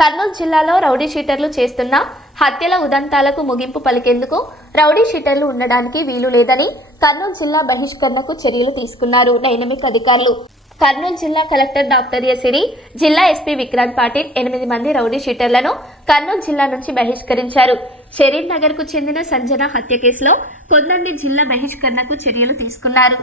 కర్నూలు జిల్లాలో రౌడీ షీటర్లు చేస్తున్న హత్యల ఉదంతాలకు ముగింపు పలికేందుకు రౌడీ షీటర్లు ఉండడానికి వీలు లేదని కర్నూలు జిల్లా బహిష్కరణకు చర్యలు తీసుకున్నారు డైనమిక్ అధికారులు. కర్నూలు జిల్లా కలెక్టర్ డాక్టర్ ఎసిరి, జిల్లా ఎస్పీ విక్రాంత్ పాటిల్ 8 మంది రౌడీ షీటర్లను కర్నూలు జిల్లా నుంచి బహిష్కరించారు. షరీఫ్ నగర్ కు చెందిన సంజన హత్య కేసులో కొందరిని జిల్లా బహిష్కరణకు చర్యలు తీసుకున్నారు.